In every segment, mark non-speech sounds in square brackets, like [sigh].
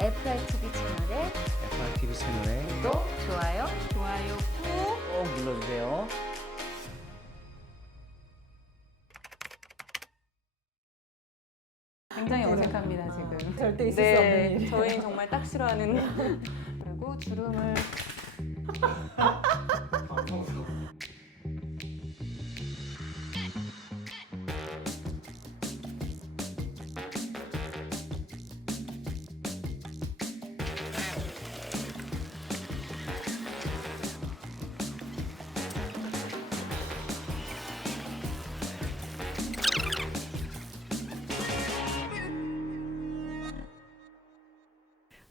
FRTV 채널에 FRTV 채널에 또 좋아요 좋아요 꾹. 꼭 눌러주세요. 굉장히 어색합니다 지금. 절대 있을 수 네, 없는 일이에요. 저희 정말 딱 싫어하는. [laughs] 그리고 주름을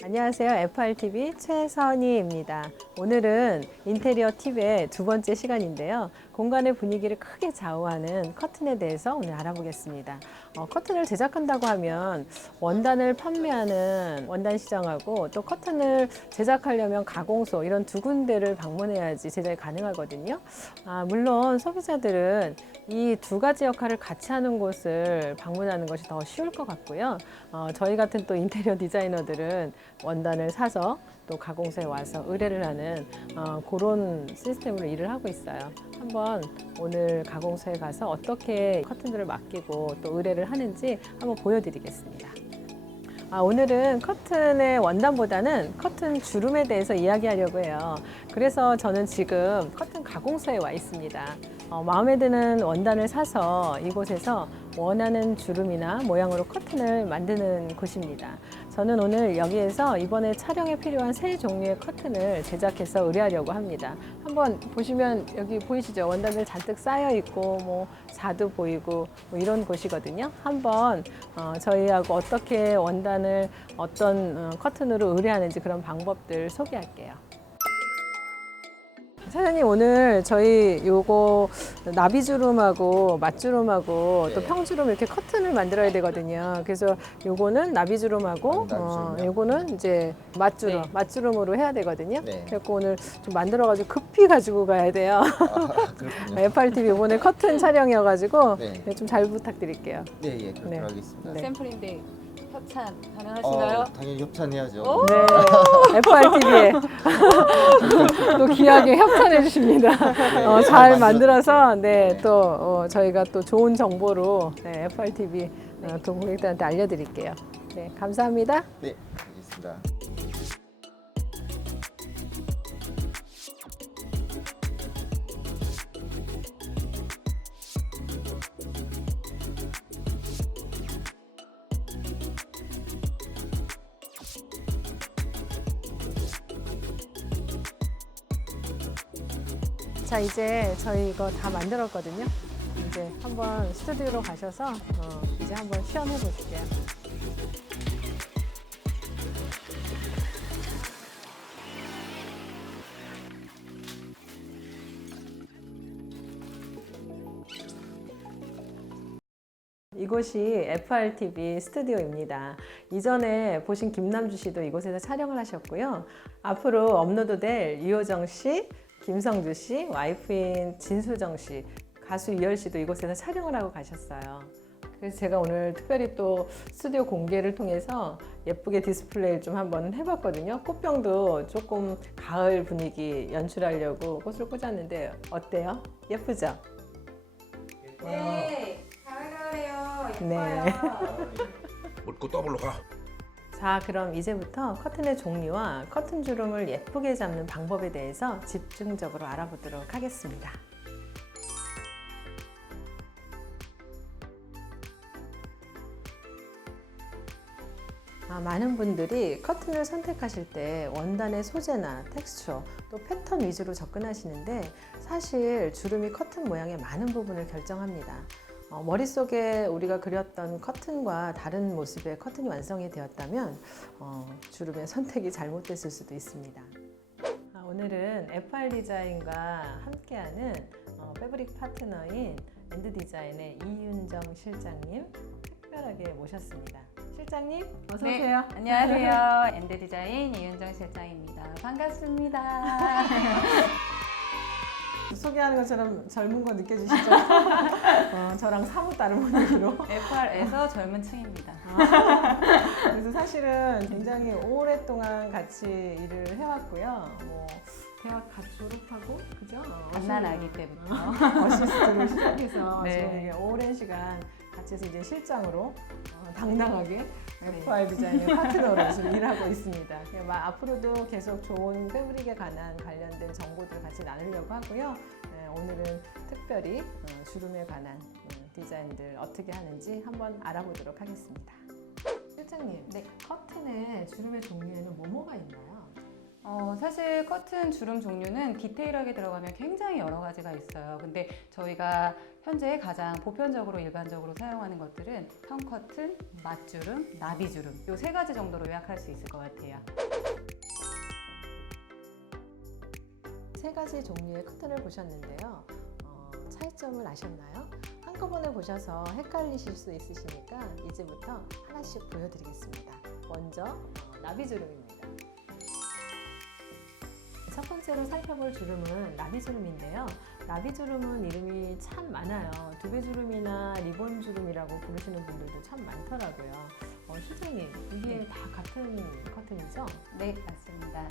안녕하세요. FRTV 최선희입니다. 오늘은 인테리어 팁의 두 번째 시간인데요. 공간의 분위기를 크게 좌우하는 커튼에 대해서 오늘 알아보겠습니다. 어, 커튼을 제작한다고 하면 원단을 판매하는 원단 시장하고 또 커튼을 제작하려면 가공소 이런 두 군데를 방문해야지 제작이 가능하거든요. 아, 물론 소비자들은 이 두 가지 역할을 같이 하는 곳을 방문하는 것이 더 쉬울 것 같고요. 어, 저희 같은 또 인테리어 디자이너들은 원단을 사서 또 가공소에 와서 의뢰를 하는 어, 그런 시스템으로 일을 하고 있어요. 한번 오늘 가공소에 가서 어떻게 커튼들을 맡기고 또 의뢰를 하는지 한번 보여드리겠습니다. 아, 오늘은 커튼의 원단보다는 커튼 주름에 대해서 이야기하려고 해요. 그래서 저는 지금 커튼 가공소에 와 있습니다. 어, 마음에 드는 원단을 사서 이곳에서 원하는 주름이나 모양으로 커튼을 만드는 곳입니다. 저는 오늘 여기에서 이번에 촬영에 필요한 세 종류의 커튼을 제작해서 의뢰하려고 합니다. 한번 보시면 여기 보이시죠? 원단들 잔뜩 쌓여 있고 뭐 자도 보이고 뭐 이런 곳이거든요. 한번 어, 저희하고 어떻게 원단을 어떤 어, 커튼으로 의뢰하는지 그런 방법들 소개할게요. 사장님 오늘 저희 요거 나비주름하고 맞주름하고 또 네. 평주름 이렇게 커튼을 만들어야 되거든요. 그래서 요거는 나비주름하고 아, 나비주름이요? 어, 요거는 이제 맞주름 네. 맞주름으로 해야 되거든요. 네. 그래서 오늘 좀 만들어가지고 급히 가지고 가야 돼요. 아, [laughs] 그렇군요. FRTV 이번에 커튼 촬영이어가지고 네. 좀 잘 부탁드릴게요. 네, 예, 그렇게 네. 하겠습니다. 네. 샘플인데 협찬 가능하신가요? 어, 당연히 협찬해야죠. 오! 네, [laughs] FRTV에 또 귀하게 협찬해 주십니다. 어, 잘 만들어서 네, 네. 또 어, 저희가 또 좋은 정보로 네, FRTV 어, 또 고객들한테 알려드릴게요. 네, 감사합니다. 네, 알겠습니다. 자, 이제 저희 이거 다 만들었거든요. 이제 한번 스튜디오로 가셔서 어, 이제 한번 시험해 보실게요. 이곳이 FRTV 스튜디오입니다. 이전에 보신 김남주 씨도 이곳에서 촬영을 하셨고요. 앞으로 업로드될 이호정 씨, 김성주 씨, 와이프인 진수정 씨, 가수 이열 씨도 이곳에서 촬영을 하고 가셨어요. 그래서 제가 오늘 특별히 또 스튜디오 공개를 통해서 예쁘게 디스플레이를 좀 한번 해봤거든요. 꽃병도 조금 가을 분위기 연출하려고 꽃을 꽂았는데 어때요? 예쁘죠? 네, 가을가을해요. 네. [laughs] 묻고 더블로 가. 자, 그럼 이제부터 커튼의 종류와 커튼 주름을 예쁘게 잡는 방법에 대해서 집중적으로 알아보도록 하겠습니다. 아, 많은 분들이 커튼을 선택하실 때 원단의 소재나 텍스처 또 패턴 위주로 접근하시는데 사실 주름이 커튼 모양의 많은 부분을 결정합니다. 어, 머릿속에 우리가 그렸던 커튼과 다른 모습의 커튼이 완성이 되었다면 어, 주름의 선택이 잘못됐을 수도 있습니다. 아, 오늘은 FR 디자인과 함께하는 어, 패브릭 파트너인 엔드 디자인의 이윤정 실장님 특별하게 모셨습니다. 실장님 어서 네, 오세요. 안녕하세요. [laughs] 엔드 디자인 이윤정 실장입니다. 반갑습니다. [laughs] 소개하는 것처럼 젊은 거 느껴지시죠? [laughs] 어, 저랑 사뭇 다른 분위기로. FR에서 젊은 층입니다. 그래서 사실은 굉장히 오랫동안 같이 일을 해왔고요. 뭐 대학 같이 졸업하고 그죠? 어, 갓난 아기 때부터. 어시스트로 시작해서 네. 지금 이게 오랜 시간 같이 해서 이제 실장으로 어, 당당하게 네. FR 디자인의 [laughs] 파트너로 지금 일하고 있습니다. 예, 마- 앞으로도 계속 좋은 패브릭에 관한 관련된 정보들 같이 나누려고 하고요. 네, 오늘은 특별히 어, 주름에 관한 음, 디자인들 어떻게 하는지 한번 알아보도록 하겠습니다. 실장님, 네. 커튼의 주름의 종류에는 뭐뭐가 있나요? 어, 사실 커튼 주름 종류는 디테일하게 들어가면 굉장히 여러 가지가 있어요. 근데 저희가 현재 가장 보편적으로 일반적으로 사용하는 것들은 형 커튼, 맞주름, 나비주름 이 세 가지 정도로 요약할 수 있을 것 같아요. 세 가지 종류의 커튼을 보셨는데요. 어, 차이점을 아셨나요? 한꺼번에 보셔서 헷갈리실 수 있으시니까 이제부터 하나씩 보여드리겠습니다. 먼저 어, 나비주름입니다. 첫 번째로 살펴볼 주름은 나비주름인데요. 나비주름은 이름이 참 많아요. 두배주름이나 리본주름이라고 부르시는 분들도 참 많더라고요. 어, 실장님, 이게 다 같은 커튼이죠? 네, 맞습니다.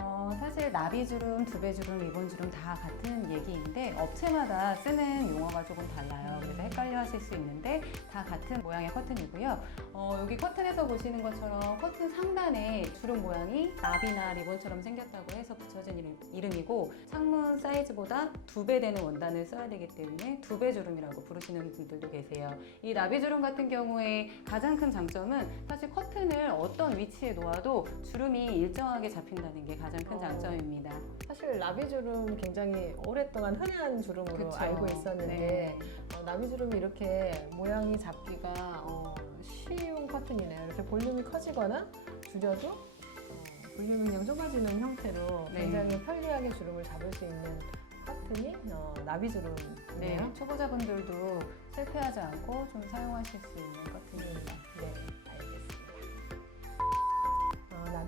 어, 사실 나비주름, 두배주름, 리본주름 다 같은 얘기인데 업체마다 쓰는 용어가 조금 달라요. 그래서 헷갈려 하실 수 있는데 다 같은 모양의 커튼이고요. 어, 여기 커튼에서 보시는 것처럼 커튼 상단에 주름 모양이 나비나 리본처럼 생겼다고 해서 붙여진 이름- 이름이고 창문 사이즈보다 두 배 되는 원단을 써야 되기 때문에 두배주름이라고 부르시는 분들도 계세요. 이 나비주름 같은 경우에 가장 큰 장점은 사실 커튼을 어떤 위치에 놓아도 주름이 일정하게 잡힌다는 게 가장 큰 어. 장점입니다. 사실 나비주름 굉장히 오랫동안 흔한 주름으로 그쵸. 알고 있었는데 네. 어, 나비주름이 이렇게 모양이 잡기가 어, 쉬운 커튼이네요. 이렇게 볼륨이 커지거나 줄여도 어, 볼륨이 그냥 좁아지는 형태로 네. 굉장히 편리하게 주름을 잡을 수 있는 커튼이 어, 나비주름이네요. 네, 초보자분들도 실패하지 않고 좀 사용하실 수 있는 커튼입니다.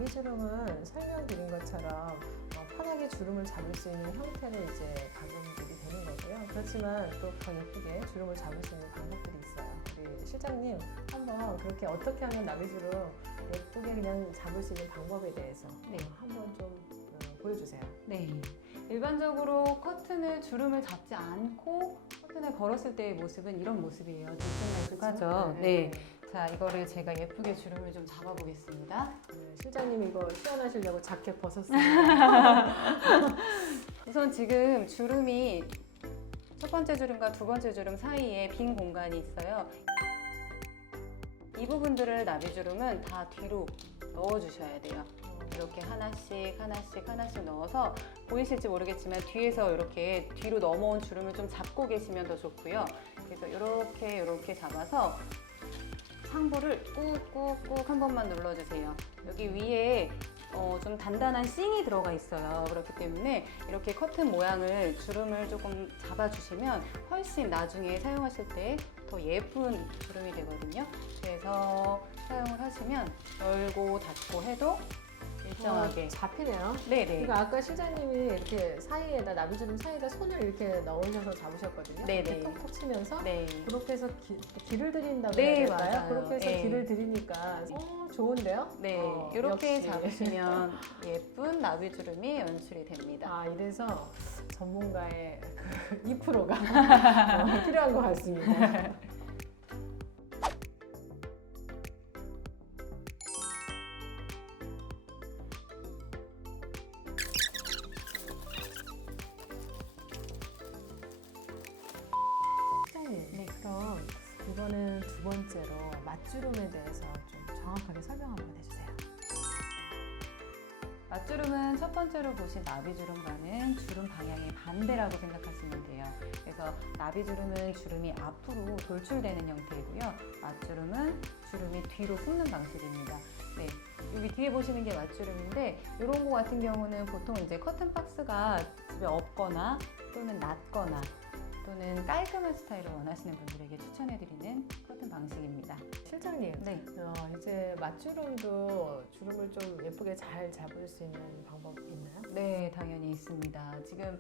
주름은 설명드린 것처럼 어, 편하게 주름을 잡을 수 있는 형태로 이제 가공들이 되는 거고요. 그렇지만 또 더 예쁘게 주름을 잡을 수 있는 방법들이 있어요. 우리 실장님 한번 그렇게 어떻게 하면 나비주름 예쁘게 그냥 잡을 수 있는 방법에 대해서 네. 어, 한번 좀 어, 보여주세요. 네. 일반적으로 커튼을 주름을 잡지 않고 커튼을 걸었을 때의 모습은 이런 모습이에요. 들쑥날쑥하죠. 네. 자, 이거를 제가 예쁘게 주름을 좀 잡아보겠습니다. 네, 실장님 이거 시연하시려고 자켓 벗었습니다. [laughs] 우선 지금 주름이 첫 번째 주름과 두 번째 주름 사이에 빈 공간이 있어요. 이 부분들을 나비주름은 다 뒤로 넣어주셔야 돼요. 이렇게 하나씩 하나씩 하나씩 넣어서 보이실지 모르겠지만 뒤에서 이렇게 뒤로 넘어온 주름을 좀 잡고 계시면 더 좋고요. 그래서 이렇게 이렇게 잡아서 상부를 꾹꾹꾹 한 번만 눌러주세요. 여기 위에 어, 좀 단단한 싱이 들어가 있어요. 그렇기 때문에 이렇게 커튼 모양을 주름을 조금 잡아주시면 훨씬 나중에 사용하실 때 더 예쁜 주름이 되거든요. 그래서 사용을 하시면 열고 닫고 해도 일정하게. 어, 잡히네요. 네네. 그러니까 아까 실장님이 이렇게 사이에다 나비주름 사이에다 손을 이렇게 넣으셔서 잡으셨거든요. 네네. 이렇게 톡톡 치면서 네. 그렇게 해서 기, 길을 들인다고 네, 해야 될까요? 맞아요. 그렇게 해서 네. 길을 들이니까 어, 좋은데요? 네, 어, 이렇게 역시. 잡으시면 예쁜 나비주름이 연출이 됩니다. 아 이래서 전문가의 그 2%가 [laughs] 어, 필요한 것 같습니다. 나비주름은 주름이 앞으로 돌출되는 형태이고요. 맞주름은 주름이 뒤로 숨는 방식입니다. 네, 여기 뒤에 보시는 게 맞주름인데 이런 거 같은 경우는 보통 이제 커튼 박스가 집에 없거나 또는 낮거나 또는 깔끔한 스타일을 원하시는 분들에게 추천해드리는 커튼 방식입니다. 실장님, 네. 어, 이제 맞주름도 주름을 좀 예쁘게 잘 잡을 수 있는 방법 있나요? 네, 당연히 있습니다. 지금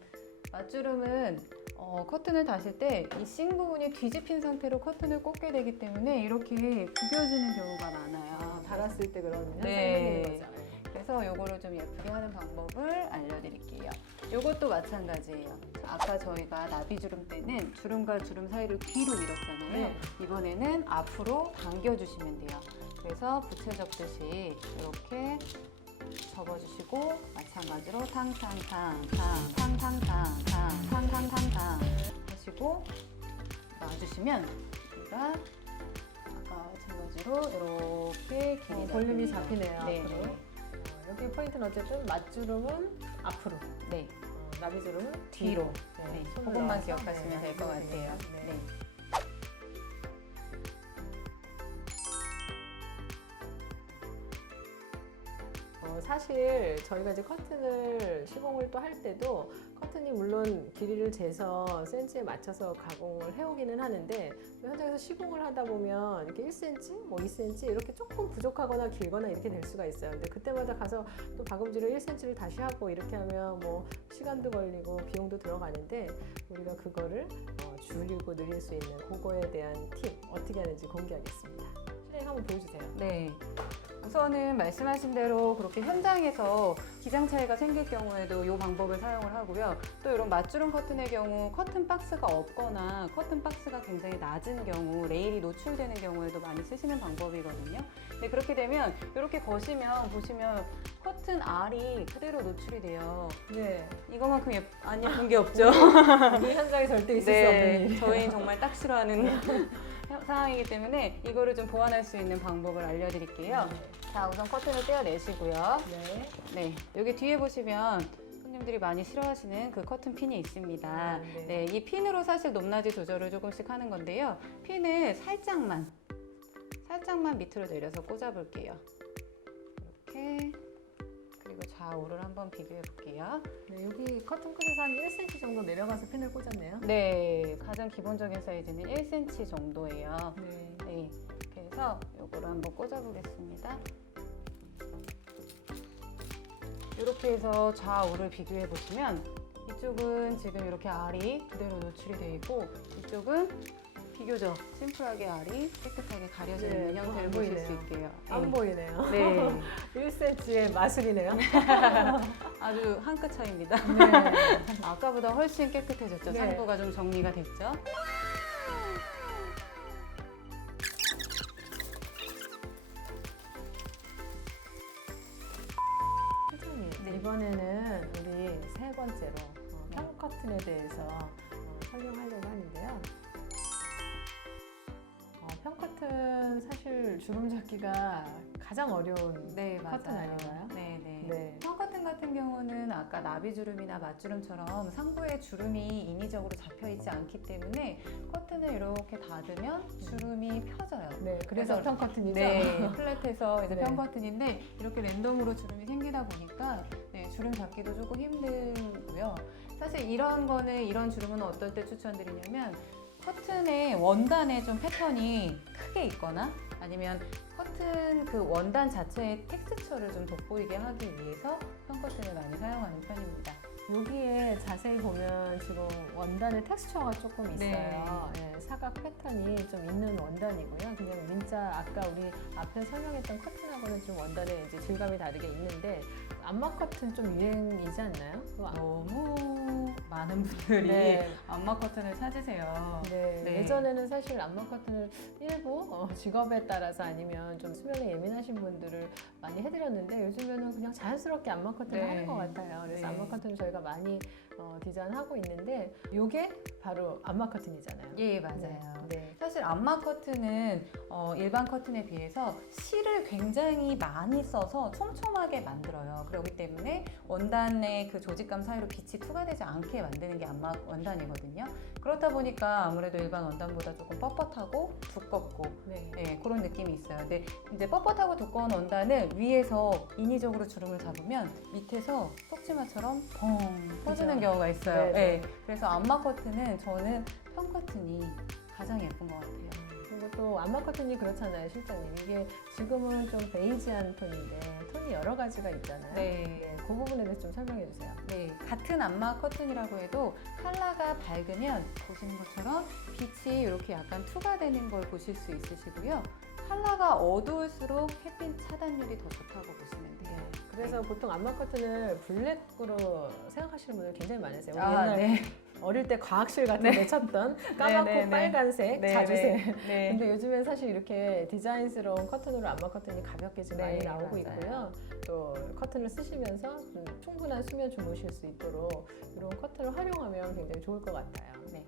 맞주름은 어, 커튼을 다실 때 이 싱 부분이 뒤집힌 상태로 커튼을 꽂게 되기 때문에 이렇게 구겨지는 경우가 많아요. 달았을 때 그런 현상이 네. 생기는 거죠. 그래서 요거를 좀 예쁘게 하는 방법을 알려드릴게요. 요것도 마찬가지예요. 아까 저희가 나비주름 때는 주름과 주름 사이를 뒤로 밀었잖아요. 네. 이번에는 앞으로 당겨주시면 돼요. 그래서 부채 접듯이 이렇게 접어주시고 마찬가지로 탕탕탕 탕탕탕탕 탕탕탕탕 하시고 놔주시면 여기가 아까 마찬가지로 이렇게 길이 어, 볼륨이. 잡히네요. 네. 앞으로. 어, 여기 포인트는 어쨌든 맞주름은 앞으로, 네. 어, 나비주름은 뒤로. 뒤로. 네, 손을 그것만 기억하시면 네, 될것 같아요. 네. 사실 저희가 이제 커튼을 시공을 또 할 때도 커튼이 물론 길이를 재서 센치에 맞춰서 가공을 해오기는 하는데 현장에서 시공을 하다 보면 이렇게 1cm, 뭐 2cm 이렇게 조금 부족하거나 길거나 이렇게 될 수가 있어요. 근데 그때마다 가서 또 박음질을 1cm를 다시 하고 이렇게 하면 뭐 시간도 걸리고 비용도 들어가는데 우리가 그거를 어, 줄이고 늘릴 수 있는 그거에 대한 팁 어떻게 하는지 공개하겠습니다. 실행 한번 보여주세요. 네. 우선은 말씀하신 대로 그렇게 현장에서 기장 차이가 생길 경우에도 이 방법을 사용을 하고요. 또 이런 맞주름 커튼의 경우 커튼 박스가 없거나 커튼 박스가 굉장히 낮은 경우 레일이 노출되는 경우에도 많이 쓰시는 방법이거든요. 네, 그렇게 되면 이렇게 거시면 보시면 커튼 알이 그대로 노출이 돼요. 네. 이거만큼 예, 안 예쁜 게 [laughs] 없죠. 이 현장에 절대 있을 수 없는 네, 일이에요. 저희는 정말 딱 싫어하는 [laughs] 상황이기 때문에 이거를 좀 보완할 수 있는 방법을 알려드릴게요. 자, 우선 커튼을 떼어내시고요. 네. 네, 여기 뒤에 보시면 손님들이 많이 싫어하시는 그 커튼 핀이 있습니다. 아, 네. 네, 이 핀으로 사실 높낮이 조절을 조금씩 하는 건데요. 핀을 살짝만, 살짝만 밑으로 내려서 꽂아볼게요. 이렇게. 그리고 좌우를 한번 비교해 볼게요. 네, 여기 커튼 끝에서 한 1cm 정도 내려가서 핀을 꽂았네요. 네, 가장 기본적인 사이즈는 1cm 정도예요. 네. 네, 그래서 요거를 한번 꽂아보겠습니다. 이렇게 해서 좌우를 비교해 보시면 이쪽은 지금 이렇게 알이 그대로 노출이 되어 있고 이쪽은 비교적 심플하게 알이 깨끗하게 가려져 네, 있는 뭐 형태를 안 보실 보이네요. 수 있게요. 안 네. 보이네요. 네, [laughs] 1cm의 마술이네요. [laughs] 아주 한 끗 차이입니다. 네. [laughs] 아까보다 훨씬 깨끗해졌죠. 네. 상부가 좀 정리가 됐죠. 사장님, 네. 이번에는 우리 세 번째로 어, 편 커튼에 대해서 어, 설명하려고 사실 주름 잡기가 가장 어려운 네, 커튼 맞아요. 아닌가요? 네, 네. 네. 편 커튼 같은 경우는 아까 나비주름이나 맞주름처럼 상부에 주름이 인위적으로 잡혀 있지 않기 때문에 커튼을 이렇게 닫으면 주름이 펴져요. 네, 그래서 편 커튼이죠. 네, [laughs] 플랫해서 이제 네. 편 커튼인데 이렇게 랜덤으로 주름이 생기다 보니까 네, 주름 잡기도 조금 힘들고요. 사실 이런 거는 이런 주름은 어떨 때 추천드리냐면 커튼의 원단에 좀 패턴이 크게 있거나 아니면 커튼 그 원단 자체의 텍스처를 좀 돋보이게 하기 위해서 편 커튼을 많이 사용하는 편입니다. 여기에 자세히 보면 지금 원단의 텍스처가 조금 있어요. 네. 예, 사각 패턴이 좀 있는 원단이고요. 그냥 민자 아까 우리 앞에 설명했던 커튼하고는 좀 원단의 이제 질감이 다르게 있는데 안마 커튼 좀 유행이지 않나요? 안- 너무 많은 분들이 네. 안마 커튼을 찾으세요. 네, 네. 예전에는 사실 안마 커튼을 일부 어, 직업에 따라서 아니면 좀 수면에 예민하신 분들을 많이 해드렸는데 요즘에는 그냥 자연스럽게 안마 커튼을 네. 하는 것 같아요. 그래서 네. 안마 커튼을 저희가 많이 어, 디자인하고 있는데 이게 바로 안마 커튼이잖아요. 예, 맞아요. 네. 사실 안마 커튼은 어, 일반 커튼에 비해서 실을 굉장히 많이 써서 촘촘하게 만들어요. 그렇기 때문에 원단의 그 조직감 사이로 빛이 투과되지 않게 만드는 게 안마 원단이거든요. 그렇다 보니까 아무래도 일반 원단보다 조금 뻣뻣하고 두껍고 네. 네, 그런 느낌이 있어요. 근데 이제 뻣뻣하고 두꺼운 원단을 위에서 인위적으로 주름을 잡으면 밑에서 속지마처럼 펑 퍼지는 그죠. 경우가 있어요. 네, 네, 그래서 안마 커튼은 저는 편 커튼이 가장 예쁜 것 같아요. 그리고 또 안마 커튼이 그렇잖아요, 실장님. 이게 지금은 좀 베이지한 톤인데 톤이 여러 가지가 있잖아요. 네. 그 부분에 대해서 좀 설명해 주세요. 네, 같은 안마 커튼이라고 해도 컬러가 밝으면 보시는 것처럼 빛이 이렇게 약간 투과되는 걸 보실 수 있으시고요. 컬러가 어두울수록 햇빛 차단율이 더 좋다고 보시면. 그래서 보통 안마 커튼을 블랙으로 생각하시는 분들 굉장히 많으세요. 우리 아, 옛날 네. [laughs] 어릴 때 과학실 같은 데 찾던 [laughs] 까맣고 네, 네. 빨간색 네, 자주색. 네. [laughs] 근데 요즘엔 사실 이렇게 디자인스러운 커튼으로 안마 커튼이 가볍게 좀 많이 네, 나오고 맞아요. 있고요. 또 커튼을 쓰시면서 좀 충분한 수면 주무실 수 있도록 이런 커튼을 활용하면 굉장히 좋을 것 같아요. 네.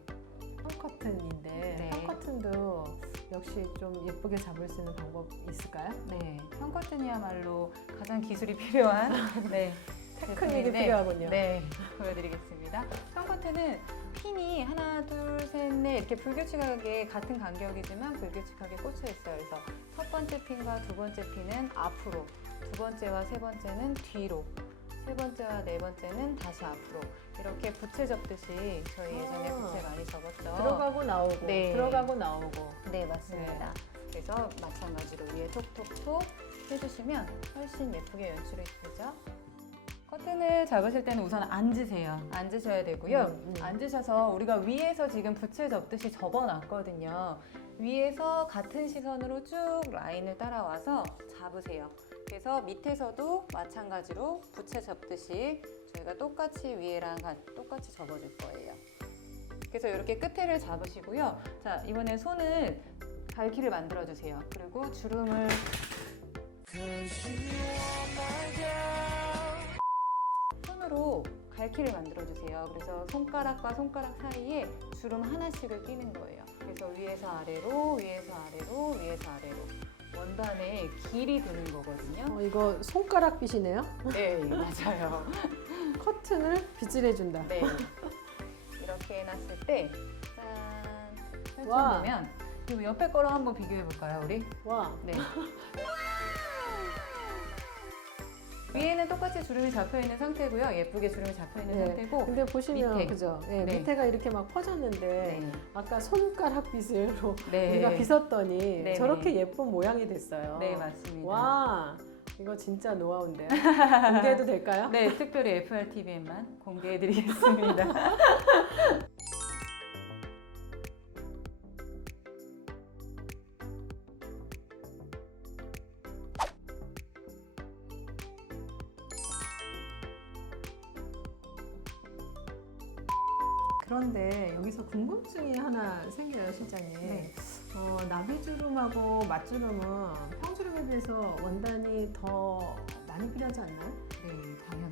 형 커튼인데 네. 형 커튼도 역시 좀 예쁘게 잡을 수 있는 방법 있을까요? 네, 형 커튼이야말로 가장 기술이 필요한 [laughs] 네, 테크닉이 제품인데, 필요하군요. 네, 보여드리겠습니다. 형 커튼은 핀이 하나, 둘, 셋, 넷 이렇게 불규칙하게 같은 간격이지만 불규칙하게 꽂혀 있어요. 그래서 첫 번째 핀과 두 번째 핀은 앞으로, 두 번째와 세 번째는 뒤로, 세 번째와 네 번째는 다시 앞으로 이렇게 부채 접듯이 저희 예전에 아. 부채 많이 접었죠. 들어가고 나오고 네. 들어가고 나오고 네, 맞습니다. 그래서 마찬가지로 위에 톡톡톡 해주시면 훨씬 예쁘게 연출이 되죠. 커튼을 잡으실 때는 우선 앉으세요. 앉으셔야 되고요. 음, 음. 앉으셔서 우리가 위에서 지금 부채 접듯이 접어놨거든요. 위에서 같은 시선으로 쭉 라인을 따라와서 잡으세요. 그래서 밑에서도 마찬가지로 부채 접듯이 저희가 똑같이 위에랑 가- 똑같이 접어줄 거예요. 그래서 이렇게 끝에를 잡으시고요. 자, 이번에 손을 갈퀴를 만들어 주세요. 그리고 주름을 손으로 갈퀴를 만들어 주세요. 그래서 손가락과 손가락 사이에 주름 하나씩을 끼는 거예요. 그래서 위에서 아래로, 위에서 아래로, 위에서 아래로 원단에 길이 드는 거거든요. 어, 이거 손가락 빗이네요. 네, 맞아요. [laughs] 커튼을 빗질 해준다. 네. 이렇게 해놨을 때, 짠. 와. 펼쳐보면, 그리고 옆에 거랑 한번 비교해볼까요, 우리? 와, 네. 위에는 똑같이 주름이 잡혀 있는 상태고요. 예쁘게 주름이 잡혀 있는 네. 상태고. 근데 보시면 밑에. 그죠? 네, 네. 밑에가 이렇게 막 퍼졌는데 네. 아까 손가락 빗으로 네. 우리가 빗었더니 네, 저렇게 예쁜 모양이 됐어요. 네, 맞습니다. 와, 이거 진짜 노하우인데요. 공개해도 될까요? [laughs] 네, 특별히 FRTV에만 공개해드리겠습니다. 그런데 여기서 궁금증이 하나 생겨요, 실장님. 네. 어, 나비주름하고 맞주름은 평주름에 비해서 원단이 더 많이 필요하지 않나요? 네, 당연합니다.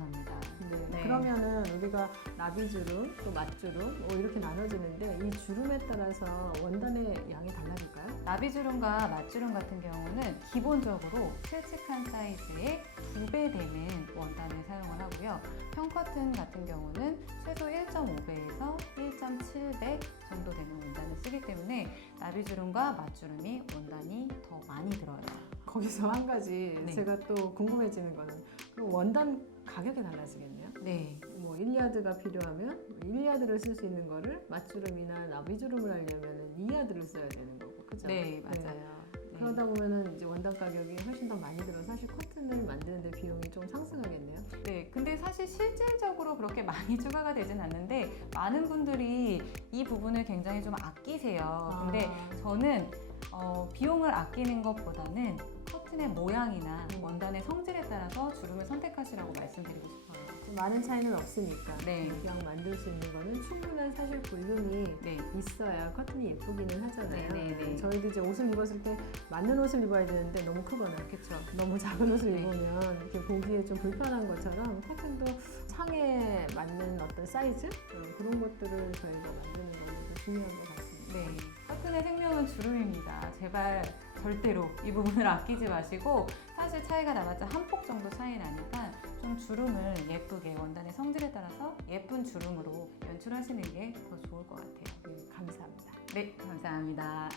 네. 네. 그러면은 우리가 나비주름, 또 맞주름 뭐 이렇게 나눠지는데 이 주름에 따라서 원단의 양이 달라질까요? 나비주름과 맞주름 같은 경우는 기본적으로 실측한 사이즈의 두 배 되는 원단을 사용을 하고요. 평커튼 같은 경우는 최소 1.5배에서 1.7배 정도 되는 원단을 쓰기 때문에 나비주름과 맞주름이 원단이 더 많이 들어요. 거기서 한 가지 네. 제가 또 궁금해지는 거는 그럼 원단 가격이 달라지겠네요. 네, 뭐 1야드가 필요하면 1야드를 쓸 수 있는 거를 맞주름이나 나비주름을 하려면 2야드를 써야 되는 거고, 그죠? 네, 맞아요. 네. 그러다 보면은 이제 원단 가격이 훨씬 더 많이 들어 사실 커튼을 만드는데 비용이 좀 상승하겠네요. 네, 근데 사실 실질적으로 그렇게 많이 [laughs] 추가가 되진 않는데 많은 분들이 이 부분을 굉장히 좀 아끼세요. 근데 아, 저는 어, 비용을 아끼는 것보다는 커튼의 모양이나 원단의 성질에 따라서 주름을 선택하시라고 말씀드리고 싶어요. 좀 많은 차이는 없으니까 네. 그냥 만들 수 있는 거는 충분한 사실 볼륨이 네, 있어야 커튼이 예쁘기는 하잖아요. 네, 네, 네. 저희도 이제 옷을 입었을 때 맞는 옷을 입어야 되는데 너무 크거나 그렇죠. 너무 작은 옷을 네. 입으면 이렇게 보기에 좀 불편한 것처럼 커튼도 상에 맞는 어떤 사이즈 어, 그런 것들을 저희가 만드는 것도 중요한 것 같습니다. 네, 커튼의 생명은 주름입니다. 제발 절대로 이 부분을 [laughs] 아끼지 마시고 사실 차이가 나봤자 한 폭 정도 차이 나니까 좀 주름을 예쁘게 원단의 성질에 따라서 예쁜 주름으로 연출하시는 게 더 좋을 것 같아요. 네, 감사합니다. 네, 감사합니다.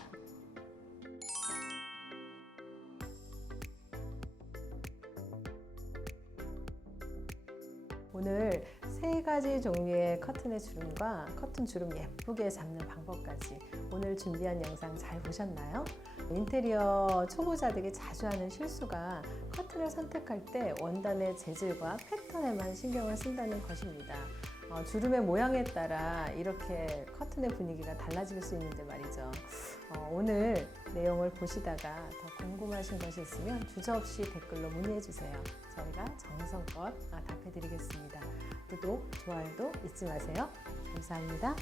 오늘 세 가지 종류의 커튼의 주름과 커튼 주름 예쁘게 잡는 방법까지 오늘 준비한 영상 잘 보셨나요? 인테리어 초보자들이 자주 하는 실수가 커튼을 선택할 때 원단의 재질과 패턴에만 신경을 쓴다는 것입니다. 어, 주름의 모양에 따라 이렇게 커튼의 분위기가 달라질 수 있는데 말이죠. 어, 오늘 내용을 보시다가 더 궁금하신 것이 있으면 주저없이 댓글로 문의해 주세요. 저희가 정성껏 아, 답해 드리겠습니다. 구독, 좋아요도 잊지 마세요. 감사합니다.